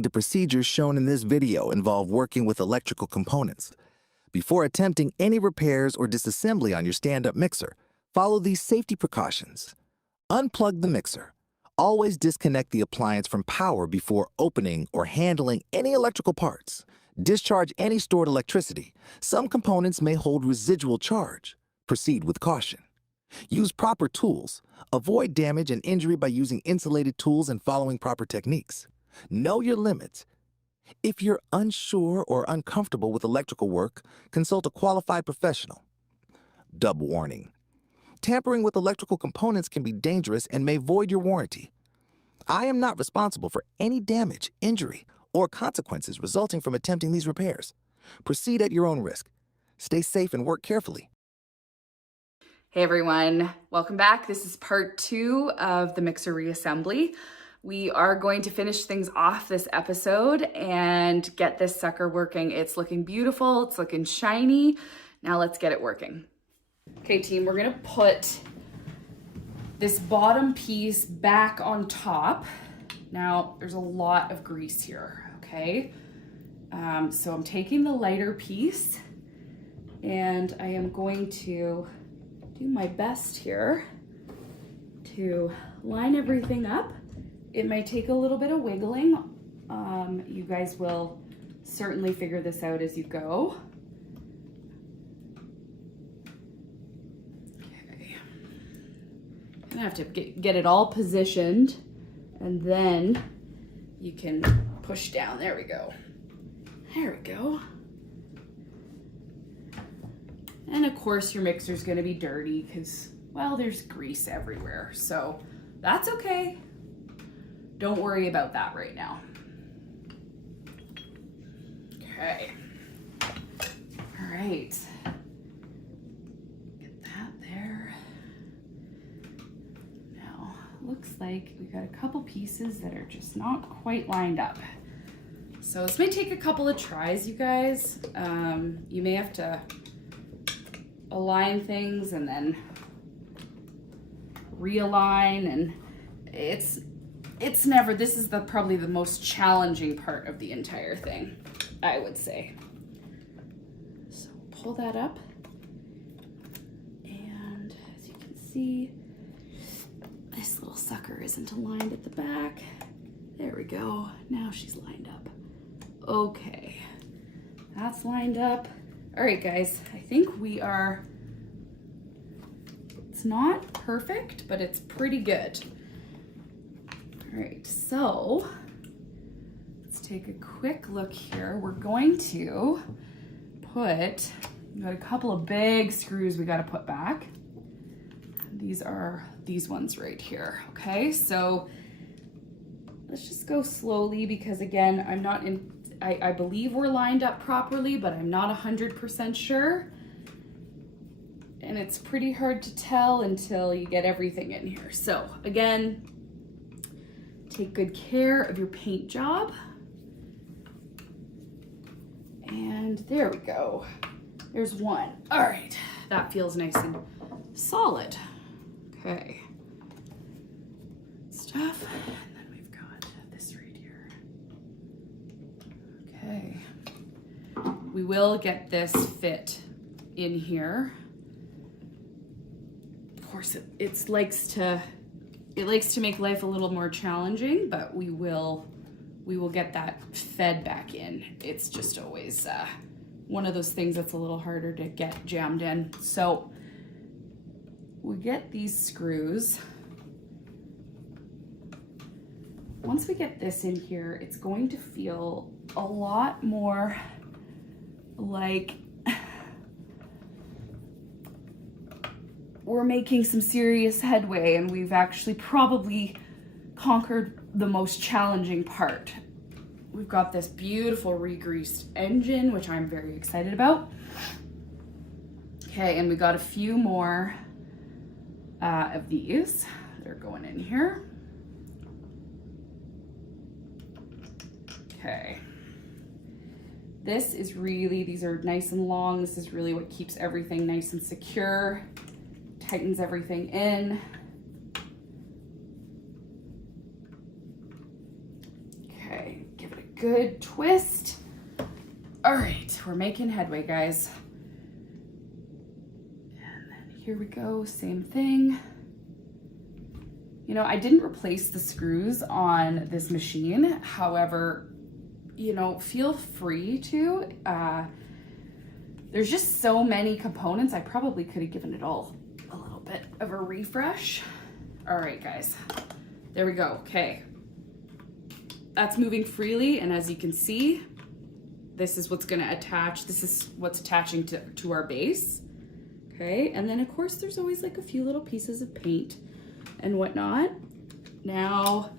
The procedures shown in this video involve working with electrical components. Before attempting any repairs or disassembly on your stand-up mixer, follow these safety precautions. Unplug the mixer. Always disconnect the appliance from power before opening or handling any electrical parts. Discharge any stored electricity. Some components may hold residual charge. Proceed with caution. Use proper tools. Avoid damage and injury by using insulated tools and following proper techniques. Know your limits. If you're unsure or uncomfortable with electrical work, consult a qualified professional. Double warning. Tampering with electrical components can be dangerous and may void your warranty. I am not responsible for any damage, injury, or consequences resulting from attempting these repairs. Proceed at your own risk. Stay safe and work carefully. Hey everyone, welcome back. This is part 2 of the mixer reassembly. We are going to finish things off this episode and get this sucker working. It's looking beautiful, it's looking shiny. Now let's get it working. Okay team, we're gonna put this bottom piece back on top. Now there's a lot of grease here, okay? So I'm taking the lighter piece and I am going to do my best here to line everything up. It might take a little bit of wiggling. You guys will certainly figure this out as you go. Okay. I'm gonna have to get it all positioned and then you can push down. There we go. There we go. And of course your mixer's gonna be dirty because, well, there's grease everywhere. So that's okay. Don't worry about that right now. Okay. All right. Get that there. Now, looks like we got a couple pieces that are just not quite lined up. So this may take a couple of tries, you guys. You may have to align things and then realign, and it's never, this is probably the most challenging part of the entire thing, I would say. So pull that up, and as you can see, this little sucker isn't aligned at the back. There we go. Now she's lined up. Okay, that's lined up. All right, guys, I think we are, it's not perfect, but it's pretty good. All right, so let's take a quick look here. We're going to put, we've got a couple of big screws we got to put back. These are these ones right here, okay? So let's just go slowly because, again, I'm not in, I believe we're lined up properly, but I'm not 100% sure. And it's pretty hard to tell until you get everything in here. So again, take good care of your paint job. And there we go. There's one. All right, that feels nice and solid. Okay. Stuff. And then we've got this right here. Okay. We will get this fit in here. Of course, it likes to make life a little more challenging, but we will get that fed back in. It's just always one of those things that's a little harder to get jammed in. So we get these screws. Once we get this in here, it's going to feel a lot more like we're making some serious headway, and we've actually probably conquered the most challenging part. We've got this beautiful re-greased engine, which I'm very excited about. Okay, and we got a few more of these. They're going in here. Okay. This is really, these are nice and long. This is really what keeps everything nice and secure. Tightens everything in. Okay, give it a good twist. All right, we're making headway, guys. And then here we go, same thing. You know, I didn't replace the screws on this machine. However, you know, feel free to. There's just so many components. I probably could have given it all a little bit of a refresh. All right, guys, there we go. Okay, that's moving freely, and as you can see, this is what's gonna attach. This is what's attaching to our base. Okay, and then of course there's always like a few little pieces of paint and whatnot. Now,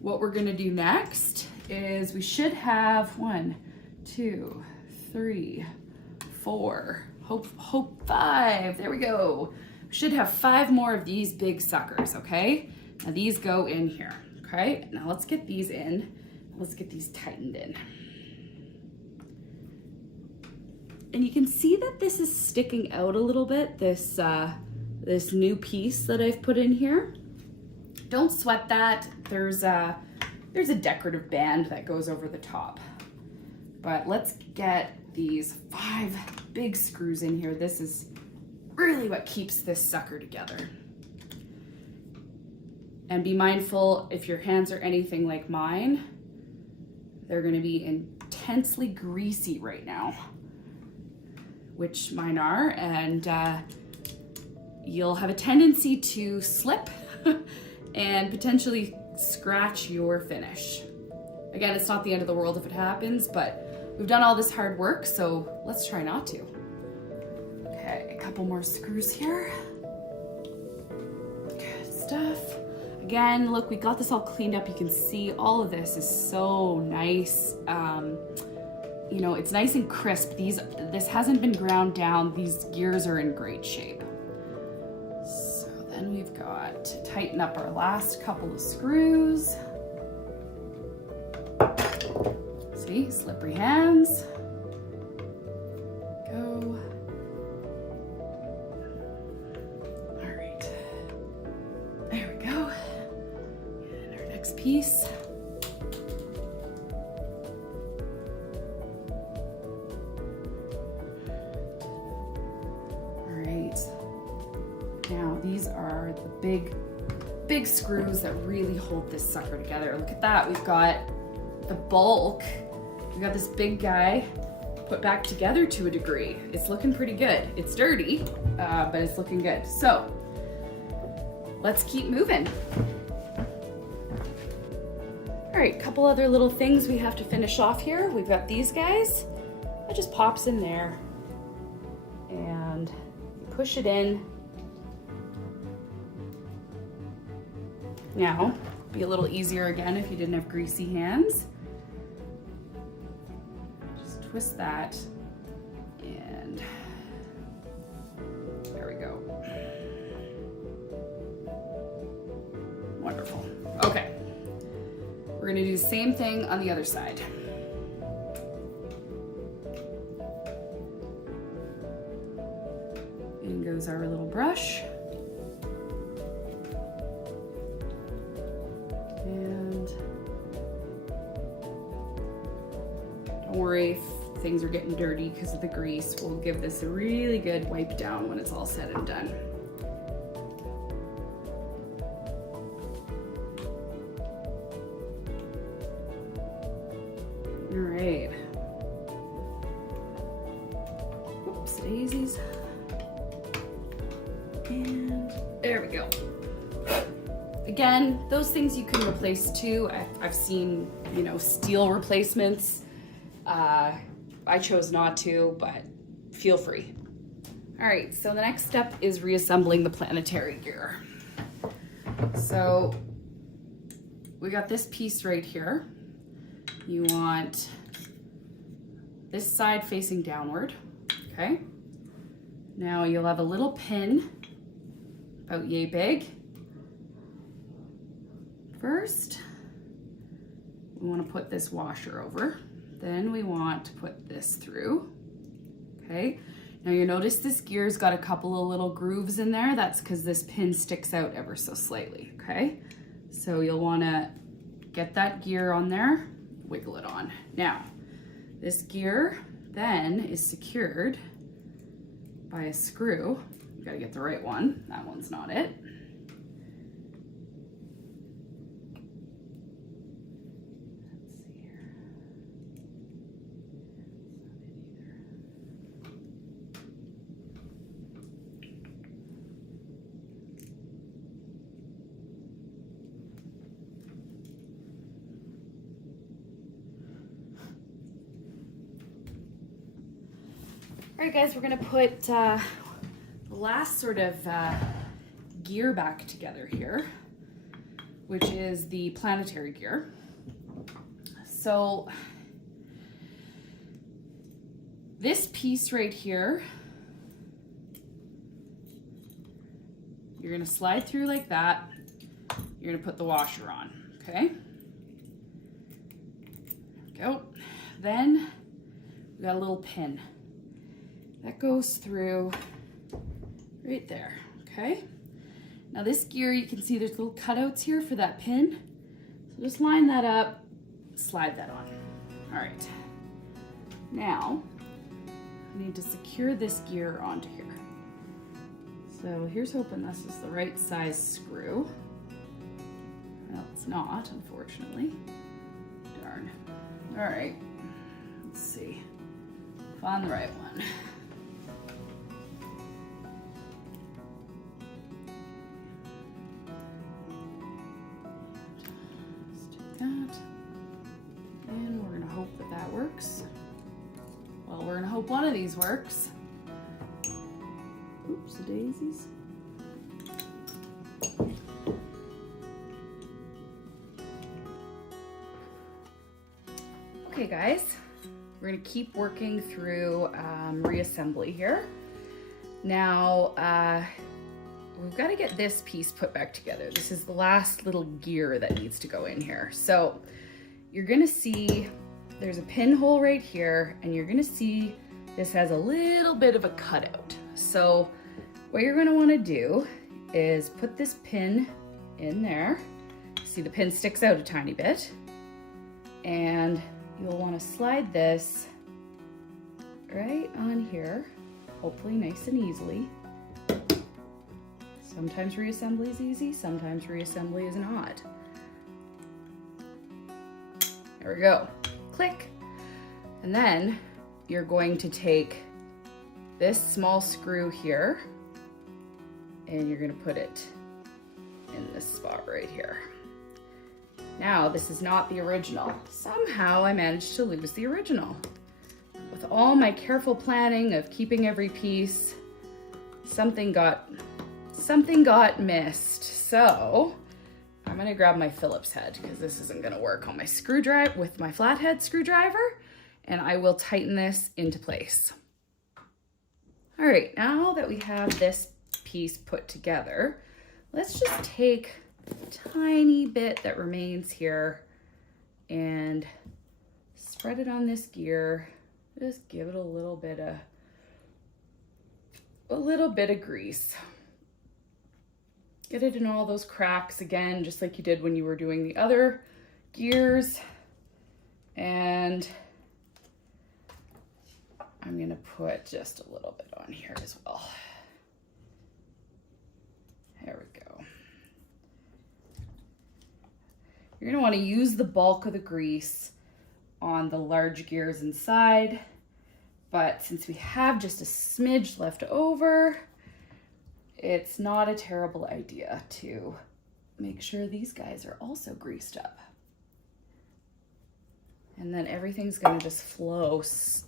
what we're gonna do next is we should have 1, 2, 3, 4, hope 5. There we go. We should have 5 more of these big suckers, okay? Now these go in here, okay? Now let's get these in. Let's get these tightened in. And you can see that this is sticking out a little bit, this new piece that I've put in here. Don't sweat that. There's a decorative band that goes over the top. But let's get these 5 big screws in here. This is really what keeps this sucker together. And be mindful, if your hands are anything like mine, they're gonna be intensely greasy right now, which mine are, and you'll have a tendency to slip and potentially scratch your finish. Again, it's not the end of the world if it happens, but we've done all this hard work, so let's try not to. Okay, a couple more screws here. Good stuff. Again, look, we got this all cleaned up. You can see all of this is so nice. You know, it's nice and crisp. This hasn't been ground down. These gears are in great shape. So then we've got to tighten up our last couple of screws. See, slippery hands. Go. All right. There we go. And our next piece. Now these are the big screws that really hold this sucker together. Look at that, we've got the bulk. We've got this big guy put back together to a degree. It's looking pretty good. It's dirty, but it's looking good. So let's keep moving. All right, couple other little things we have to finish off here. We've got these guys. It just pops in there and you push it in. Now, be a little easier again if you didn't have greasy hands. Just twist that, and there we go. Wonderful. Okay, we're gonna do the same thing on the other side. In goes our little brush. Don't worry if things are getting dirty because of the grease. We'll give this a really good wipe down when it's all said and done. All right. Oops, daisies. And there we go. Again, those things you can replace too. I've seen, you know, steel replacements. I chose not to, but feel free. All right, so the next step is reassembling the planetary gear. So we got this piece right here. You want this side facing downward, okay? Now you'll have a little pin about yay big. First, we want to put this washer over. Then we want to put this through, okay? Now you notice this gear's got a couple of little grooves in there. That's because this pin sticks out ever so slightly, okay? So you'll want to get that gear on there wiggle it on. Now, this gear then is secured by a screw. You gotta get the right one. That one's not it. Let's see here. All right, guys, we're gonna put the last sort of gear back together here, which is the planetary gear. So this piece right here, you're gonna slide through like that. You're gonna put the washer on, okay? There we go. Then we got a little pin that goes through right there, okay? Now this gear, you can see there's little cutouts here for that pin. So just line that up, slide that on. All right. Now, I need to secure this gear onto here. So here's hoping this is the right size screw. Well, it's not, unfortunately. Darn. All right, let's see. Find the right one. And we're gonna hope that that works. Well, we're gonna hope one of these works. Oops, the daisies. Okay, guys, we're gonna keep working through reassembly here. Now, we've got to get this piece put back together. This is the last little gear that needs to go in here. So you're gonna see there's a pinhole right here, and you're gonna see this has a little bit of a cutout. So what you're gonna wanna do is put this pin in there. See, the pin sticks out a tiny bit, and you'll wanna slide this right on here, hopefully nice and easily. Sometimes reassembly is easy, sometimes reassembly is not. There we go, click. And then you're going to take this small screw here and you're gonna put it in this spot right here. Now, this is not the original. Somehow I managed to lose the original. With all my careful planning of keeping every piece, something got missed. So I'm gonna grab my Phillips head because this isn't gonna work on my screwdriver with my flathead screwdriver, and I will tighten this into place. All right, now that we have this piece put together, let's just take a tiny bit that remains here and spread it on this gear. Just give it a little bit of grease. Get it in all those cracks again, just like you did when you were doing the other gears. And I'm gonna put just a little bit on here as well. There we go. You're gonna wanna use the bulk of the grease on the large gears inside, but since we have just a smidge left over, it's not a terrible idea to make sure these guys are also greased up. And then everything's gonna just flow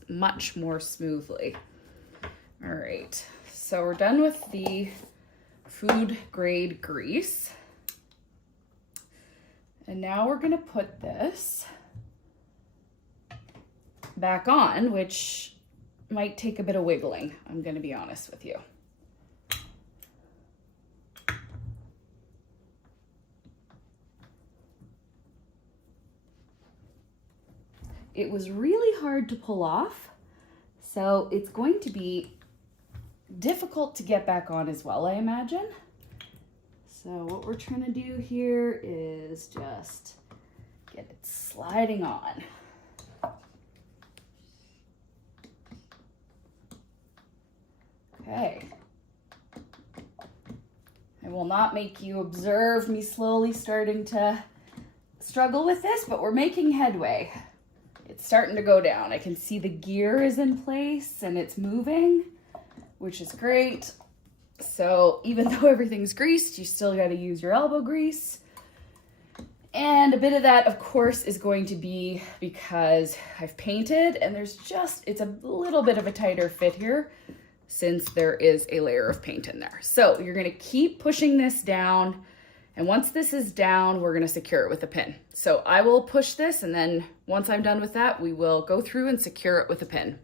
much more smoothly. All right, so we're done with the food grade grease. And now we're gonna put this back on, which might take a bit of wiggling, I'm gonna be honest with you. It was really hard to pull off, so it's going to be difficult to get back on as well, I imagine. So what we're trying to do here is just Get it sliding on. Okay. I will not make you observe me slowly starting to struggle with this, but we're making headway. It's starting to go down. I can see the gear is in place and it's moving, which is great. So even though everything's greased, you still got to use your elbow grease. And a bit of that, of course, is going to be because I've painted and it's a little bit of a tighter fit here since there is a layer of paint in there. So you're gonna keep pushing this down. And once this is down, we're gonna secure it with a pin. So I will push this, and then once I'm done with that, we will go through and secure it with a pin.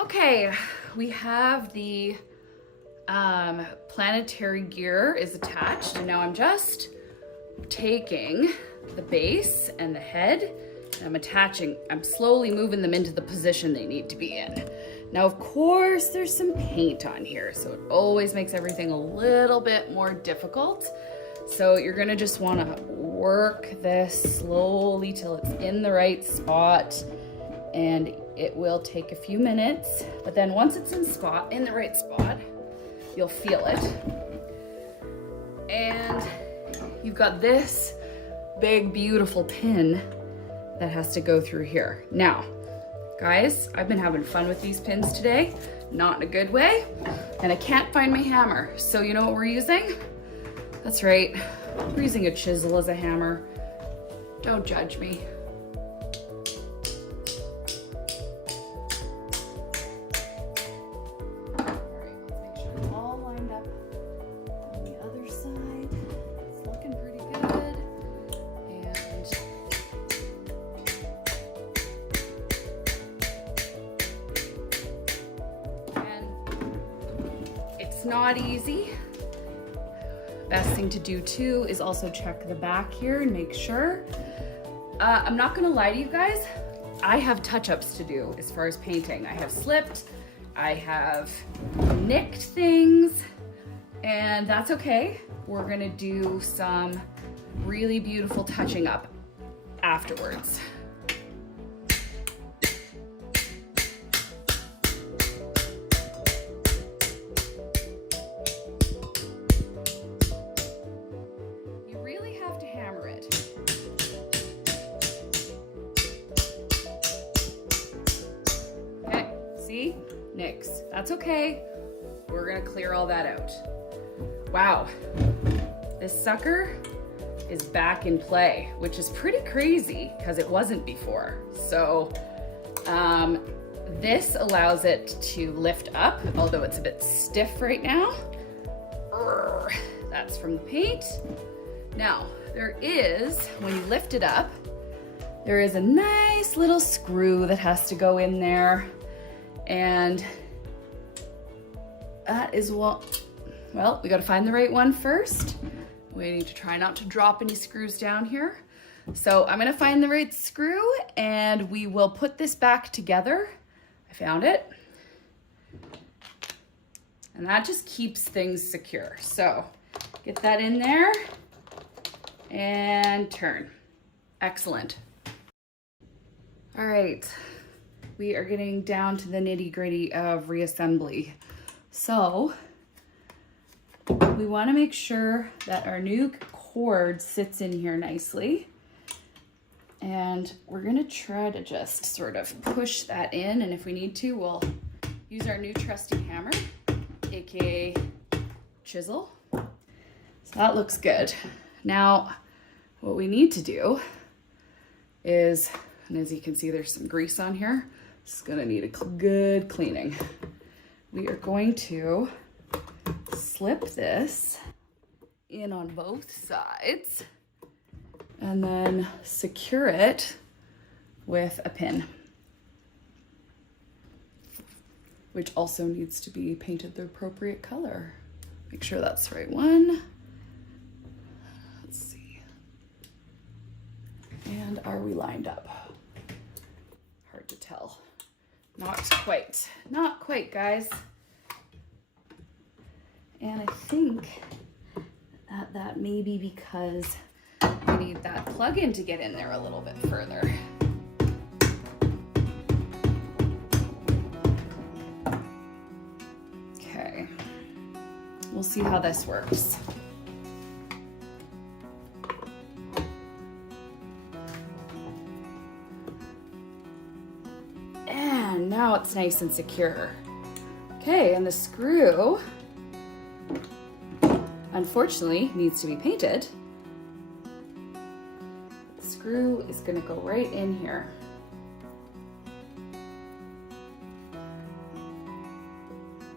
Okay, we have the planetary gear is attached, and now I'm just taking the base and the head, and I'm slowly moving them into the position they need to be in. Now, of course, there's some paint on here, so it always makes everything a little bit more difficult. So you're gonna just wanna work this slowly till it's in the right spot, and it will take a few minutes, but then once it's in the right spot, you'll feel it. And you've got this big, beautiful pin that has to go through here. Now, guys, I've been having fun with these pins today, not in a good way, and I can't find my hammer. So you know what we're using? That's right, we're using a chisel as a hammer. Don't judge me. All right, let's make sure it's all lined up on the other side. It's looking pretty good. It's not easy. Best thing to do too is also check the back here and make sure. I'm not gonna lie to you guys, I have touch-ups to do as far as painting. I have slipped, I have nicked things, and that's okay. We're gonna do some really beautiful touching up afterwards. See? Nicks. That's okay. We're gonna clear all that out. Wow. This sucker is back in play, which is pretty crazy because it wasn't before. So this allows it to lift up, although it's a bit stiff right now. That's from the paint. Now, there is, when you lift it up, there is a nice little screw that has to go in there. And that is well, we gotta find the right one first. We need to try not to drop any screws down here. So I'm gonna find the right screw and we will put this back together. I found it. And that just keeps things secure. So get that in there and turn. Excellent. All right. We are getting down to the nitty-gritty of reassembly. So we want to make sure that our new cord sits in here nicely. And we're going to try to just sort of push that in. And if we need to, we'll use our new trusty hammer, aka chisel. So that looks good. Now, what we need to do is, and as you can see, there's some grease on here. It's gonna need a good cleaning. We are going to slip this in on both sides and then secure it with a pin, which also needs to be painted the appropriate color. Make sure that's the right one. Let's see. And are we lined up? Hard to tell. Not quite, guys. And I think that may be because we need that plug-in to get in there a little bit further. Okay, we'll see how this works. And now it's nice and secure. Okay, and the screw, unfortunately, needs to be painted. The screw is going to go right in here.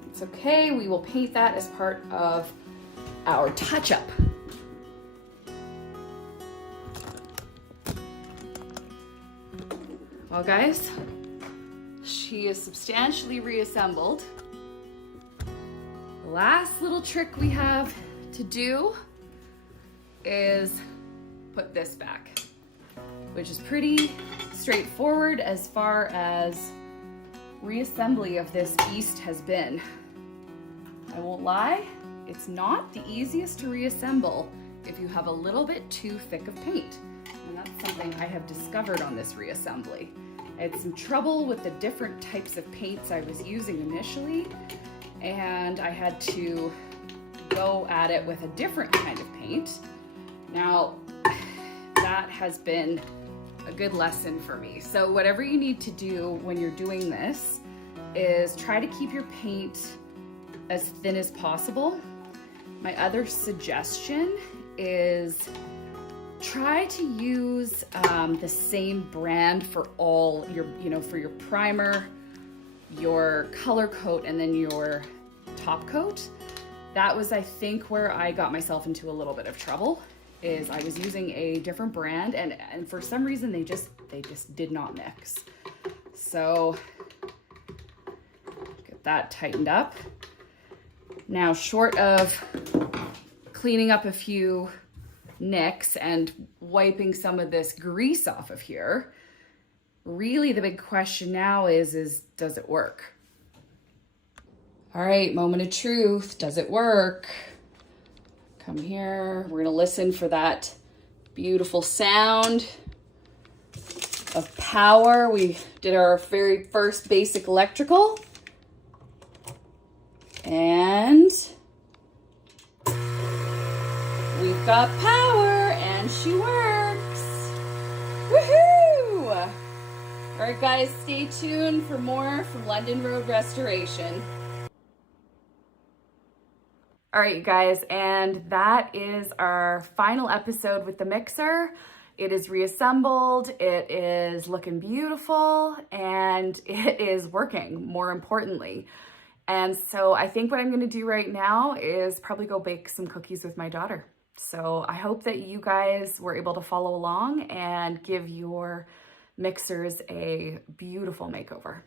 It's okay, we will paint that as part of our touch-up. Well, guys, she is substantially reassembled. The last little trick we have to do is put this back, which is pretty straightforward as far as reassembly of this beast has been. I won't lie, it's not the easiest to reassemble if you have a little bit too thick of paint. And that's something I have discovered on this reassembly. I had some trouble with the different types of paints I was using initially, and I had to go at it with a different kind of paint. Now, that has been a good lesson for me. So whatever you need to do when you're doing this is try to keep your paint as thin as possible. My other suggestion is try to use the same brand for all your, for your primer, your color coat, and then your top coat. That was, I think, where I got myself into a little bit of trouble, is I was using a different brand, and for some reason they just did not mix. So get that tightened up. Now, short of cleaning up a few nicks and wiping some of this grease off of here, really the big question now is does it work? All right, moment of truth. Does it work? Come here. We're gonna listen for that beautiful sound of power. We did our very first basic electrical. And we've got power, and she works. Woohoo! All right, guys, stay tuned for more from London Road Restoration. All right, you guys, and that is our final episode with the mixer. It is reassembled, it is looking beautiful, and it is working, more importantly. And so I think what I'm gonna do right now is probably go bake some cookies with my daughter. So I hope that you guys were able to follow along and give your mixers a beautiful makeover.